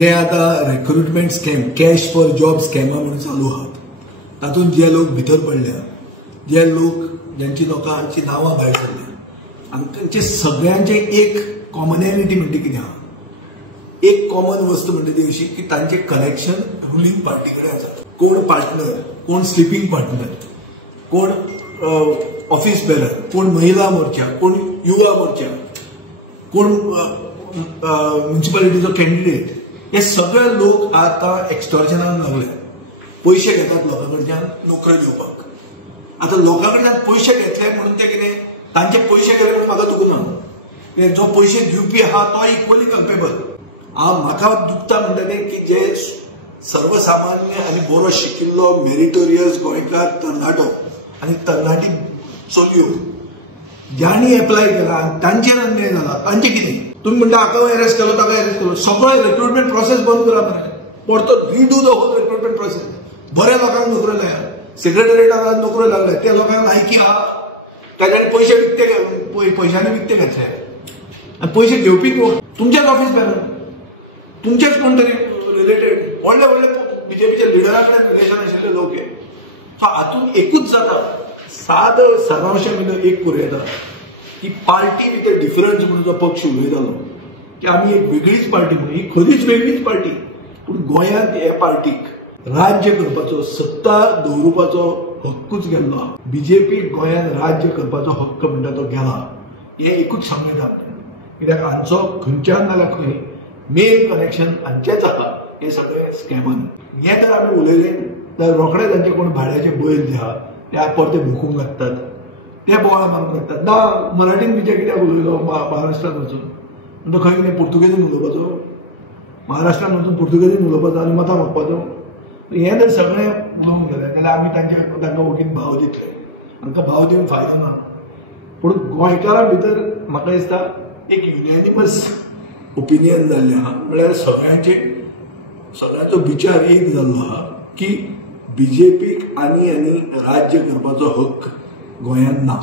हे आता recruitment scam cash for job स्कॅमा म्हणून चालू आहात. तातूंत जे लोक भितर पडल्या, जे लोक ज्यांची लोकांची नावां भायर सरल्या, आनी तांचे सगळ्यांचे एक कॉमनॅलिटी म्हणजे कितें आहा, एक कॉमन वस्त म्हणजे ती अशी की तांचे कनेक्शन रुलींग पार्टी कडेन आसा. कोण पार्टनर, कोण स्लिपींग पार्टनर, कोण ऑफिस बेरर, कोण महिला मोर्चा, कोण युवा मोर्चा, कोण म्युनिसिपालिटीचो कॅन्डिडेट, हे सगळे लोक आता एक्स्टॉर्शनाक लागले. पैसे घेतात लोकां कडच्यान नोकऱ्यो दिवपाक. आता लोकां कडच्यान पैसे घेतले म्हणून ते कितें तांचे पैसे गेले म्हणून म्हाका दुखना. जो पैसे दिवपी आहा तो इक्वली कल्पेबल. म्हाका दुखता म्हणटा तें की जे सर्वसामान्य आनी बरो शिकिल्लो मेरिटोरियस गोंयकार तरणाटो आनी तरणाटी चलयो ज्यांनी एप्लाय केला तांचेर अन्याय जाला. तांचे कितें तुम्ही म्हणटा हाका अरेस्ट केलो ताका अरेस्ट केलो, सगळो रिक्रुटमेंट प्रोसेस बंद करा मरे. परतो redo the whole recruitment process. बऱ्या लोकांक नोकऱ्यो लाया, सेक्रेटरिएटात नोकऱ्यो लागल्या, त्या लोकांक लायकी आहा, ताच्यानी पैसे पैशांनी विकते घेतले. आनी पैसे घेवपी कोण? तुमचेच ऑफिस बेरर, तुमचेच कोण तरी रिलेटेड व्हडले व्हडले बीजेपीच्या लिडरा कडेन रिलेशन आशिल्ले लोक हे. सो हातूंत एकूच जाता, साद सारांश एक पुरयता की पार्टी विथ अ डिफरन्स म्हणून जो पक्ष उलयतालो की आमी एक वेगळीच पार्टी म्हणून, ही खरीच वेगळीच पार्टी. पूण गोंयांत हे पार्टीक राज्य करपाचो, सत्ता दवरुपाचो हक्कूच गेल्लो आहा. बीजेपी गोंयांत राज्य करपाचो हक्क म्हणटा तो गेला. हे एकूच सांगता. कित्याक हांचो खंयच्यान नाल्यार खंय मेन कनेक्शन हांचेच आहा हे सगळे स्कॅमान. हे जर आमी उलयले जाल्यार रोखडे तांचे कोण भाड्याचे बैल जे आहा ते परते भुकूंक लागतात, ते बोवाळ मारूंक लागतात. ना मराठीन बिचे कित्याक उलयलो महाराष्ट्रांत वचून, म्हणजे खंय कितें पुर्तुगेजीन उलोवपाचो, महाराष्ट्रांत वचून पुर्तुगेजीन उलोवपाचो आनी मतां मागपाचो. हें जर सगळें उलोवंक गेलें जाल्यार आमी तांकां वगीत भाव दितले. आमकां भाव दिवन फायदो ना. पूण गोंयकारां भितर म्हाका दिसता एक युनॅनिमस ओपिनियन जाल्लें आहा. म्हळ्यार सगळ्यांचो विचार एक जाल्लो आहा की बीजेपीक आनी राज्य करपाचो हक्क गोंयांत ना.